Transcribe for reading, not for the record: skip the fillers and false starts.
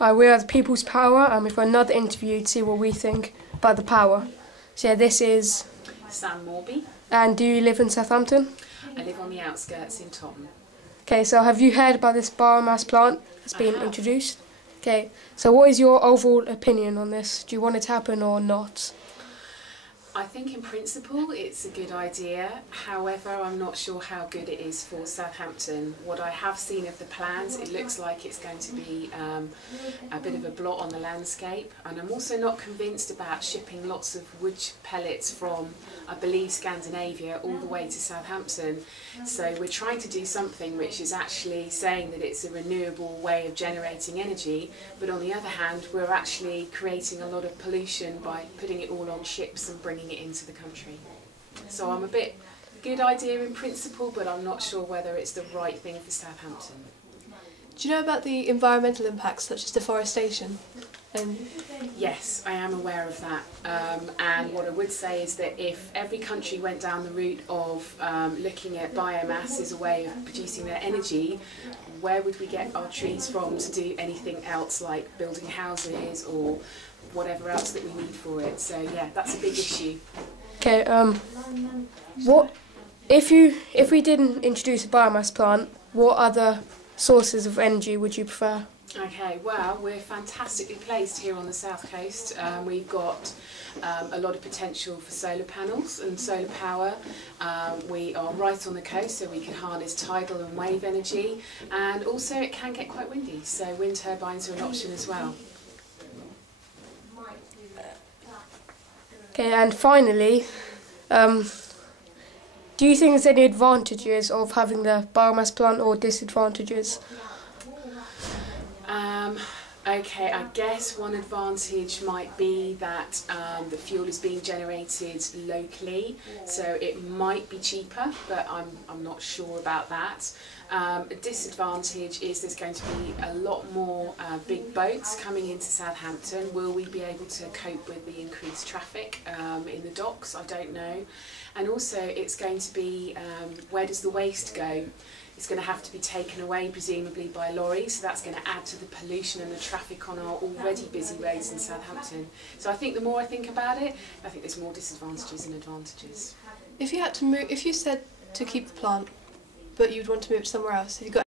Hi, we are the People's Power, and we've got another interview to see what we think about the power. So yeah, this is Sam Morby. And do you live in Southampton? I live on the outskirts in Tottenham. Okay, so have you heard about this biomass plant that's been introduced? Okay, so what is your overall opinion on this? Do you want it to happen or not? I think in principle it's a good idea, however I'm not sure how good it is for Southampton. What I have seen of the plans, it looks like it's going to be a bit of a blot on the landscape, and I'm also not convinced about shipping lots of wood pellets from, I believe, Scandinavia all the way to Southampton. So we're trying to do something which is actually saying that it's a renewable way of generating energy, but on the other hand we're actually creating a lot of pollution by putting it all on ships and bringing it into the country. So I'm a bit good idea in principle, but I'm not sure whether it's the right thing for Southampton. Do you know about the environmental impacts such as deforestation? Yes, I am aware of that, and what I would say is that if every country went down the route of looking at biomass as a way of producing their energy, where would we get our trees from to do anything else like building houses or whatever else that we need for it? So yeah, that's a big issue. Okay, what if we didn't introduce a biomass plant, what other sources of energy would you prefer? Okay, well, we're fantastically placed here on the south coast. We've got a lot of potential for solar panels and solar power. We are right on the coast, so we can harness tidal and wave energy, and also it can get quite windy, so wind turbines are an option as well. Okay, and finally, do you think there's any advantages of having the biomass plant or disadvantages? Okay, I guess one advantage might be that the fuel is being generated locally, so it might be cheaper, but I'm not sure about that. A disadvantage is there's going to be a lot more big boats coming into Southampton. Will we be able to cope with the increased traffic in the docks? I don't know. And also it's going to be, where does the waste go? It's going to have to be taken away presumably by lorries, so that's going to add to the pollution and the traffic on our already busy roads in Southampton. So I think the more I think about it, I think there's more disadvantages than advantages. If you had to move, if you said to keep the plant, but you'd want to move it somewhere else, have you got